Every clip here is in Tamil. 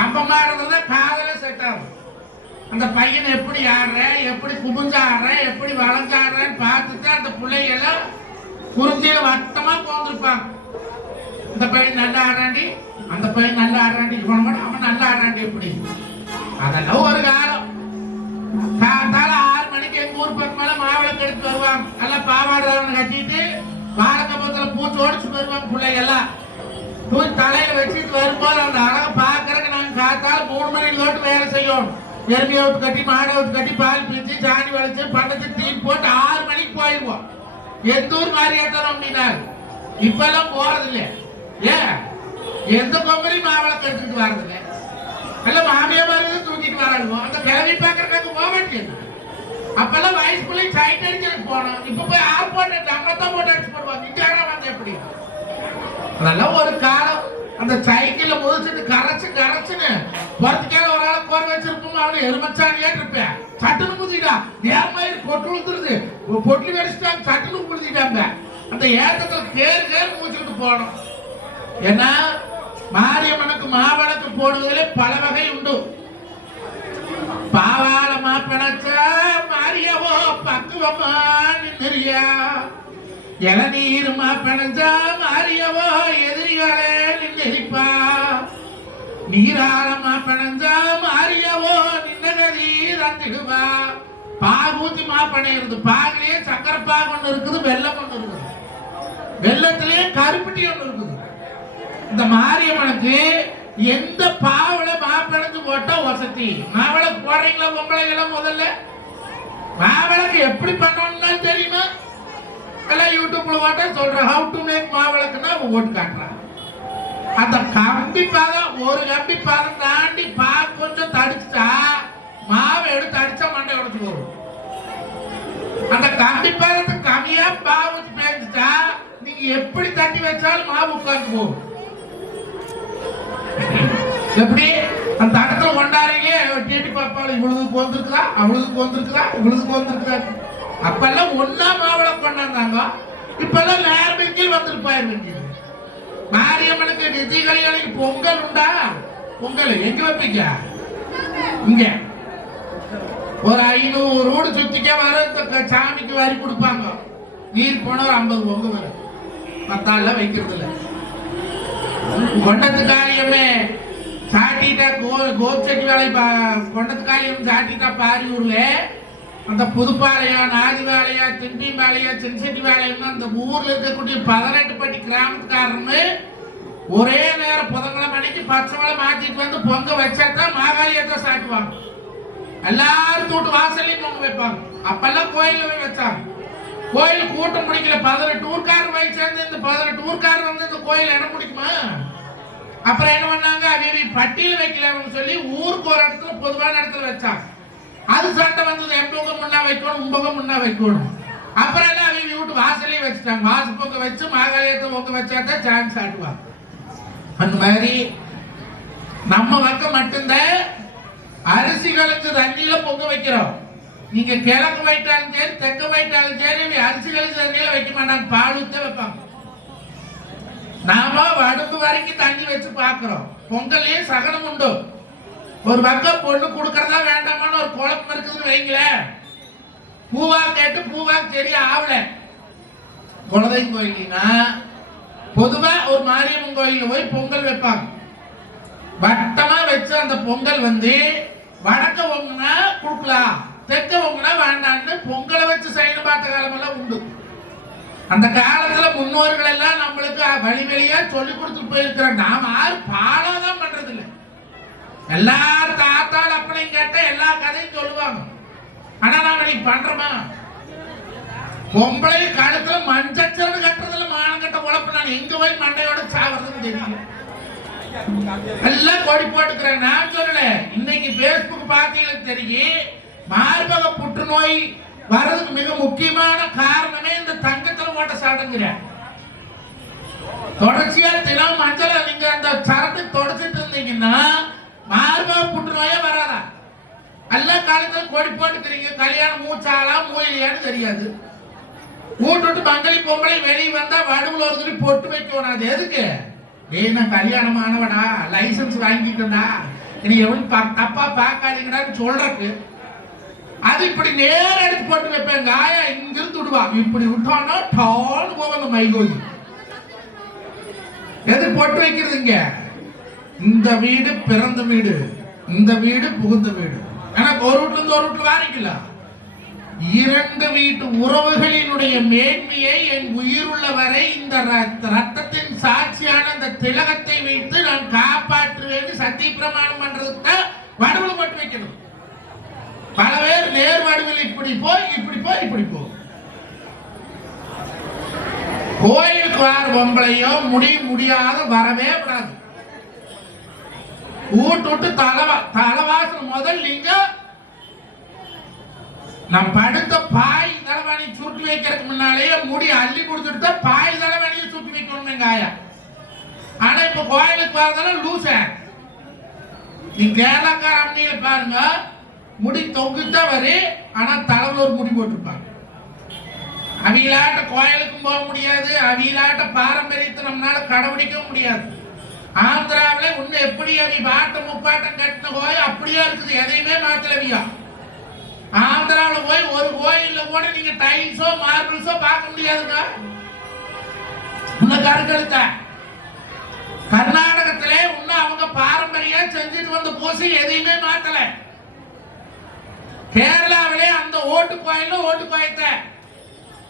கம்பமா இருந்தது காதல செட் ஆகும் அந்த பையன் எப்படி ஆடுற எப்படி குமிஞ்சாடுற எப்படி வளைஞ்சு பார்த்துட்டு அந்த பிள்ளைகளை குறிஞ்சியில வட்டமா போந்திருப்பாங்க இந்த பையன் நல்லா ஆடுறாண்டி அந்த பையன் நல்லா ஆடுறாண்டி போன கூட அவன் நல்லா ஆடுறாண்டி எப்படி? அதெல்லாம் ஒரு காலம். காத்தால ஆறு மணிக்கு எங்க ஊர் பக்கமால மாவிளக்கு எடுத்து வருவாங்க. நல்லா பாவாடை கட்டிட்டு வாழைக்கம்பத்துல பூச்சி ஓடிச்சு வருவாங்க பிள்ளைங்க எல்லாம் தூக்கி தலையில வச்சுட்டு வரும்போது அந்த அழகை பாக்குறதுக்கு காத்தால் மூணு மணி லோட்டு வேலை செய்யும். எருமையை விட்டு கட்டி மாடை விட்டு கட்டி பால் பிரிச்சு சாணி வளைச்சு பண்டத்து தீன் போட்டு ஆறு மணிக்கு போயிடுவோம். எந்த ஊர் மாதிரி ஏற்றணும் அப்படின்னா இப்ப எல்லாம் போறது இல்ல ஏன் எந்த கொம்பரையும் மாவளம் எடுத்துட்டு வர்றதில்ல எல்லாம் மாமியா மாதிரி தூக்கிட்டு வராங்க அந்த கிளவி பாக்குறதுக்கு போக மாட்டேங்குது. அப்பெல்லாம் வயசு பிள்ளைங்க சைட் அடிச்சு போனோம். இப்ப போய் ஆறு போட்டு தங்கத்தான் போட்டு அடிச்சு போடுவாங்க. இங்க வந்து எப்படி அதெல்லாம் ஒரு காலம் அந்த சைக்கிள்ல முதிச்சுட்டு கரைச்சு கரைச்சுன்னு போறதுக்கே ஒரு ஆளை கோர வச்சிருப்போம். அவனை எருமச்சானியே இருப்பேன். சட்டுன்னு முதிட்டா நேர்மயிறு பொட்டு உளுத்துருது. பொட்டு வெடிச்சுட்டாங்க சட்டுன்னு முதிட்டாங்க அந்த ஏத்தத்துல கேர் கேர் மூச்சுட்டு போனோம். ஏன்னா மாரியம்மனுக்கு மாவிளக்கு போடுவதிலே பல வகை உண்டு. பாவால மாப்பிணச்சா மாரியவோ பக்குவமா நின்றியா இளநீர் மாப்பிணஞ்சா மாரியவோ எதிரிகளே நின்றிப்பா நீரால மாப்பிணஞ்சா மாரியவோ நின்னகதி தந்திடுவா. பாகூத்தி மாப்பனை இருக்குது பாகிலேயே சக்கரை பாகு ஒண்ணு இருக்குது வெள்ளம் ஒண்ணு இருக்குது. வெள்ளத்திலேயே கருப்பட்டி ஒண்ணு இருக்குது. இந்த மாரியம்மனுக்கு எந்த பாவல மாப்பிளந்து போட்டா வசதி மாவிளக்கு போடுறீங்களா பொம்பளைங்களா முதல்ல? மாவிளக்கு எப்படி பண்ணணும்னா தெரியுமா? எல்லாம் யூடியூப்ல போட்டா சொல்றேன் ஹவு டு மேக் மாவிளக்குன்னா ஓட்டு காட்டுறான். அந்த கம்பி பாதம் ஒரு கம்பி பாதம் தாண்டி பா கொஞ்சம் தடிச்சா மாவை எடுத்து அடிச்சா மண்டை உடச்சு வரும் அந்த கம்பி பாதத்தை கம்மியா பாவு பேஞ்சிட்டா நீங்க எப்படி தட்டி வச்சாலும் மாவு உட்கார்ந்து போகும். எப்படி? அந்த இடத்துல கொண்டாடுறீங்க கேட்டு பார்ப்பாள் இவ்வளவுக்கு வந்திருக்குதா அவ்வளவுக்கு வந்திருக்குதா இவ்வளவுக்கு வந்திருக்குதா அப்பெல்லாம் ஒன்னா மாவளம் கொண்டாந்தாங்க இப்பெல்லாம் நேர்மைக்கு வந்திருப்பாரு மாரியம்மனுக்கு நிதிகளிகளுக்கு பொங்கல் உண்டா? பொங்கல் எங்க வைப்பீங்க? இங்க. ஒரு ஐநூறு ரோடு சுத்திக்க வர சாமிக்கு வரி கொடுப்பாங்க. நீர் போன ஒரு ஐம்பது பொங்க வரும். பத்தாள்ல வைக்கிறது இல்லை. கொண்டத்து காரியமே சாட்டிட்டா கோ கோச்செட்டி வேலை பா- காரியம் சாட்டிட்டா பாரியூர்ல அந்த புதுப்பாளையம் நாதிவாளையம் திண்டிம்பாளையம் சின்செட்டி வேலையம் அந்த ஊர்ல இருக்கக்கூடிய பதினெட்டு கிராமத்துக்காரன்னு ஒரே நேரம் புதன்கிழமை மணிக்கு பச்சை மலை மாத்திட்டு வந்து பொங்க வச்சாதான் மாகாளியத்தை சாட்டுவாங்க எல்லாரும் தூட்டு வாசல்லையும் பொங்க வைப்பாங்க. அப்பெல்லாம் கோயிலில் போய் வச்சாங்க. கோயில் கூட்டம் பிடிக்கல பதினெட்டு ஊர்க்காரர் போய் சேர்ந்து இந்த பதினெட்டு ஊர்க்காரர் வந்து இந்த கோயில் இடம் பிடிக்குமா அப்புறம் என்ன பண்ணாங்க? அவங்க பட்டியல் வைக்கலாம்னு சொல்லி ஊருக்கு ஒரு இடத்துல பொதுவான இடத்துல வச்சாங்க. அது சட்டை வந்தது எம்பகம் முன்னா வைக்கணும் உம்பகம் முன்னா வைக்கணும். அப்புறம் எல்லாம் அவங்க வீட்டு வாசலே வச்சுட்டாங்க. வாசல் பொங்க வச்சு மாகாளியத்தை பொங்க வச்சாதான் சான்ஸ் ஆட்டுவாங்க. அந்த மாதிரி நம்ம பக்கம் மட்டும்தான் அரிசி கலந்து தண்ணியில பொங்க வைக்கிறோம். நீங்க கிழக்கு வைட்டாலும் சரி தெற்கு வைட்டாலும் சரி இவங்க அரிசி கலந்து தண்ணியில வைக்க மாட்டாங்க. பால் ஊத்த வைப்பாங்க. நாம வடுப்பு வரைக்கும் தண்ணி வச்சு பாக்குறோம் பொங்கல்லையும் சகனம் உண்டு. ஒரு பக்கம் பொண்ணு கொடுக்கறதா வேண்டாமான்னு ஒரு குழப்பம் இருக்குதுன்னு வைங்களேன். பூவா கேட்டு பூவா தெரிய ஆவல. குலதெய்வம் கோயில்னா பொதுவா ஒரு மாரியம்மன் கோயிலில் போய் பொங்கல் வைப்பாங்க. வட்டமா வச்சு அந்த பொங்கல் வந்து வடக்க ஒங்குனா கொடுக்கலாம் தெற்க ஒங்குனா வேண்டாம்னு பொங்கலை வச்சு சைடு பார்த்த காலமெல்லாம் உண்டு. அந்த காலத்துல முன்னோர்கள் எல்லாம் நம்மளுக்கு வழி வழியா சொல்லி கொடுத்து போயிருக்கிறோம் நாம யாரு பாடாதான் பண்றது எல்லா எல்லாரும் தாத்தாள் அப்படின்னு கேட்டா எல்லா கதையும் சொல்லுவாங்க. ஆனா நாம நீ பண்றோமா? பொம்பளை கழுத்துல மஞ்சச்சரடு கட்டுறதுல மானம் கட்ட உழப்பு நான் எங்க போய் மண்டையோட சாவதுன்னு தெரியும். எல்லாம் கொடி போட்டுக்கிறேன். நான் சொல்லல. இன்னைக்கு பேஸ்புக் பார்த்தீங்களுக்கு தெரியும். மார்பக புற்றுநோய் வர்றதுக்கு மிக முக்கியமான காரணமே இந்த தங்கத்துல போட்ட சடங்குறேன் தொடர்ச்சியா தினம் மஞ்சள் நீங்க அந்த சரட்டு தொடச்சிட்டு இருந்தீங்கன்னா மார்பக புற்றுநோயே வராதா? எல்லா காலத்துல கொடி போட்டுக்கிறீங்க கல்யாணம் மூச்சாலா மூயிலியான்னு தெரியாது. வீட்டு மங்களி பொம்பளை வெளியே வந்தா வடுவில் ஒரு துணி பொட்டு வைக்கணும் அது எதுக்கு? ஏய் நான் கல்யாணம் ஆனவடா லைசன்ஸ் வாங்கிட்டேன்டா. இனி எப்படி பா- தப்பா பார்க்காதீங்கடான்னு சொல்றக்கு. அது இப்படி நேர எடுத்து போட்டு வைப்பேன். காயா இங்கிருந்து விடுவான் இப்படி விட்டானா டான்னு போவாங்க அந்த மைகோலி. எது பொட்டு வைக்கிறதுங்க? இந்த வீடு பிறந்த வீடு. இந்த வீடு புகுந்த வீடு. எனக்கு ஒரு வீட்டுல இருந்து ஒரு வீட்டுல வாரிக்கல இரண்டு வீட்டு உறவுகளினுடைய மேன்மையை என் உயிருள்ள வரை இந்த ரத்த- ரத்தத்தின் சாட்சியான அந்த திலகத்தை வைத்து நான் காப்பாற்றுவேன் சத்திய பிரமாணம் பண்றதுக்கு தான் வடுவில் வைக்கணும். பல பேர் நேர் வடுவில் இப்படி போய் இப்படி போய் இப்படி போ. கோயிலுக்கு வார பொம்பளையோ முடிய முடியாத வரவே கூடாது. வீட்டு விட்டு தலவா தலவாசல் முதல் நீங்க நான் படுத்த பாய் தலைவாணி சுருட்டி வைக்கிறதுக்கு முன்னாலேயே முடி அள்ளி கொடுத்துட்டு தான் பாய் தலைவாணியை சுருட்டி வைக்கணும் ஆயா ஆனா இப்ப கோயிலுக்கு வரதெல்லாம் லூச நீ கேரளாக்கார அம்மையில பாருங்க. முடி தொங்குத்தா வரு ஆனா தலைவர் ஒரு முடி போட்டிருப்பாங்க. அவிகளாட்ட கோயிலுக்கும் போக முடியாது. அவிகளாட்ட பாரம்பரியத்தை நம்மளால கடைபிடிக்கவும் முடியாது. ஆந்திராவில் இன்னும் எப்படி அவி பாட்டம் முப்பாட்டம் கட்டின கோயில் அப்படியே இருக்குது? எதையுமே மாற்றலவியா ஆந்திராவில் போய் ஒரு கோயிலில் கூட நீங்க டைல்ஸோ மார்பிள்ஸோ பார்க்க முடியாதுங்க. இன்னும் கருக்கெடுத்த. கர்நாடகத்திலே இன்னும் அவங்க பாரம்பரியம் செஞ்சுட்டு வந்த பூசி எதையுமே மாற்றல கேரளாவிலே அந்த ஓட்டு கோயிலும் ஓட்டு கோயத்தை.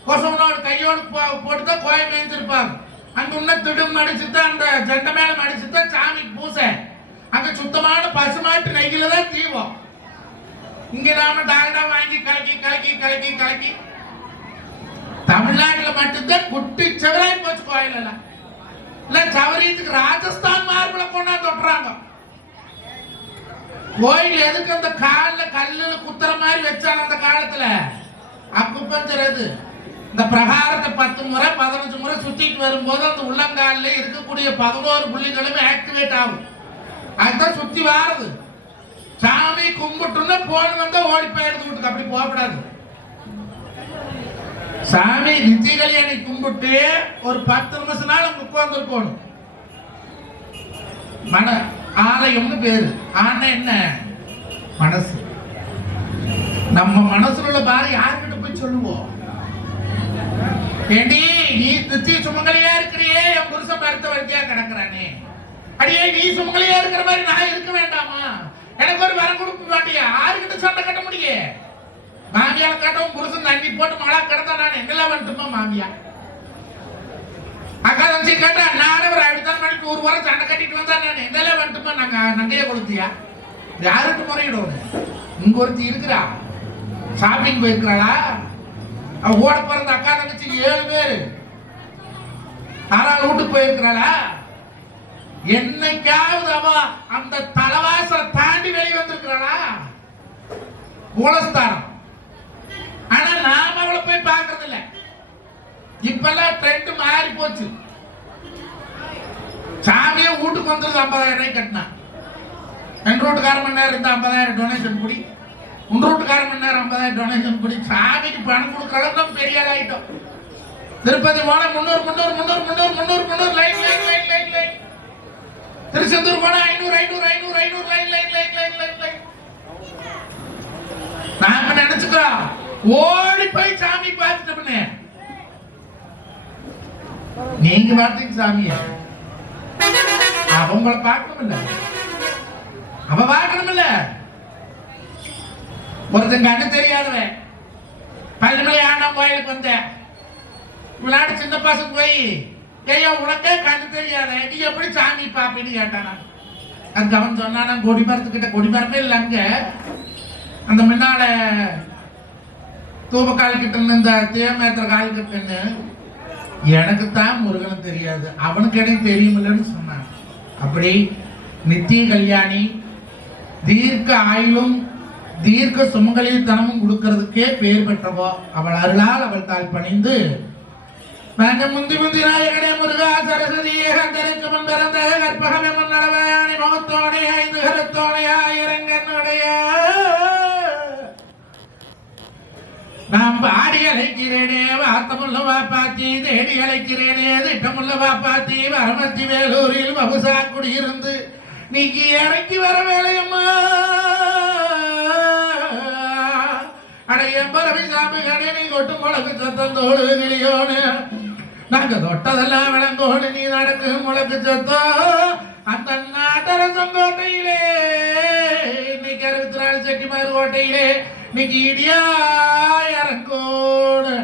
கொசவனோட கையோடு போ- போட்டுதான் கோயில் மேய்ஞ்சிருப்பாங்க அங்குள்ள திடும் அடிச்சுட்டு அந்த ஜெண்ட மேல அடிச்சுட்டு சாமிக்கு பூசை. அங்க சுத்தமான பசுமாட்டு நெய்யில தான் தீபம் இங்க நாம டால்டா வாங்கி கலக்கி கலக்கி கலக்கி கலக்கி. தமிழ்நாட்டுல மட்டும்தான் குட்டி செவராய் போச்சு கோயில் எல்லாம் இல்ல சவரீத்துக்கு ராஜஸ்தான் மார்பிள கொண்டாந்து தொட்டுறாங்க. கோயில் எதுக்கு அந்த கால்ல கல்லுல குத்துற மாதிரி வச்சாங்க அந்த காலத்துல? அக்குப்பஞ்சர் அது இந்த பிரகாரத்தை பத்து முறை பதினஞ்சு முறை சுத்திட்டு வரும்போது அந்த உள்ளங்காலில் இருக்கக்கூடிய பதினோரு புள்ளிகளும் ஆக்டிவேட் ஆகும். அதுதான் சுத்தி வாருது. சாமி கும்பிட்டுன்னு போன வந்தா ஓடி போயிடுது வீட்டுக்கு. அப்படி போகக்கூடாது. சாமி நித்திய கல்யாணி கும்பிட்டு ஒரு பத்து நிமிஷம் நாள் அங்க போகணும் மன ஆலயம்னு பேரு. ஆனா என்ன? மனசு. நம்ம மனசுல உள்ள பாரு யாருக்கிட்ட போய் சொல்லுவோம்? ஏண்டி நீ நித்திய சுமங்கலியா இருக்கிறியே என் புருஷன் படுத்த வழியா கிடக்குறானே. அடியே நீ சுமங்கலியா இருக்கிற மாதிரி நான் இருக்க வேண்டாமா? எனக்கு ஒரு வரம் கொடுக்க மாட்டியா யாருக்கிட்ட சண்டை கட்ட முடியே? மாமியால கட்டவும் புருஷன் தண்ணி போட்டு மழை கிடந்தா நான் என்னெல்லாம் வந்துட்டுமா மாமியா? அக்கா தங்கச்சி கேட்டா நானே ஒரு அடுத்த மணிக்கு நூறு வாரம் சண்டை கட்டிட்டு வந்தா நான் என்னெல்லாம் வந்துட்டுமா நாங்க நங்கையை கொடுத்தியா யாருக்கு முறையிடும்? இங்க ஒருத்தி இருக்கிறா. ஷாப்பிங் போயிருக்கிறாளா? ஓட பிறந்த அக்கா தங்கச்சி ஏழு பேரு. ஆனால் வீட்டுக்கு போயிருக்கிறாளா? என்னைக்காவது அவ அந்த தலைவாசலை தாண்டி வெளியே வந்திருக்கிறாளா? குலஸ்தானம் ஆனா நாம அவளை போய் பார்க்கறது இல்ல இப்பெல்லாம் ட்ரெண்ட் மாறி போச்சு. சாமியே வீட்டுக்கு வந்துருது ஐம்பதாயிரம் ரூபாய் கட்டினா. ரெண்டு ரோட்டுக்கார மணி நேரம் இருந்தா ஐம்பதாயிரம் டொனேஷன் முடி உன் மணி நேரம் ஐம்பதாயிரம் டொனேஷன் போய் சாமிக்கு பணம் கொடுக்குற அளவுக்கு பெரிய ஆளாயிட்டோம் திருப்பதி போனா முன்னூறு முன்னூறு முன்னூறு முன்னூறு முன்னூறு முன்னூறு line line line line line Tiruchendur போனா ஐநூறு ஐநூறு ஐநூறு ஐநூறு line line line line line line நாம நினைச்சுக்கிறோம் ஓடி போய் சாமி பார்த்துட்டோம்னு நீங்க பார்த்தீங்க சாமிய. அவங்கள பார்க்கணும் இல்ல அவ பார்க்கணும் ஒருத்தன் கண்ணு தெரியாதவன். பள்ளிமலை ஆண்டாம் கோயிலுக்கு வந்தேன் விளையாடு சின்ன பசங்க போய் ஐயோ உனக்கே கண்ணு தெரியாத. நீ எப்படி சாமி பாப்பின்னு கேட்டானா அதுக்கு அவன் சொன்னானா கொடிமரத்துக்கிட்ட கொடிமரமே இல்லை அங்க. அந்த முன்னால தூப கால் கிட்ட இந்த தேமேத்திர கால் கிட்டன்னு எனக்கு தான் முருகனும் தெரியாது. அவனுக்கு எனக்கு தெரியுமில்லன்னு சொன்னான். அப்படி நித்திய கல்யாணி தீர்க்க ஆயுளும் தீர்க்க சுமங்களில் தனமும் கொடுக்கறதுக்கே பேர் பெற்றவோ அவள் அருளால் அவள் தாள் பணிந்து நாங்க முந்தி முந்தி நாயகனே முருகா சரஸ்வதி ஏகந்தருக்கு மந்தரந்த கற்பகமே முன்னடவையானி முகத்தோனை ஐந்து கருத்தோனை ஆயிரங்கனுடைய நாம் பாடி அழைக்கிறேனே வார்த்தமுள்ள வாப்பாத்தி தேடி அழைக்கிறேனே திட்டமுள்ள வாப்பாத்தி வரமத்தி வேலூரில் மபுசா குடியிருந்து நீக்கி இறக்கி வர வேலையம்மா. அடைய சாமி கடை கொட்டு முளக்கு சத்தம் தோடு கிளியோனு. நாங்க தொட்டதெல்லாம் விளங்கோடு நீ நடக்கு முளக்கு சத்தம் அந்த நாட்டரசம் கோட்டையிலே இன்னைக்கு அறுபத்தி நாலு செட்டிமார் கோட்டையிலே இன்னைக்கு இடியா இறங்கோடு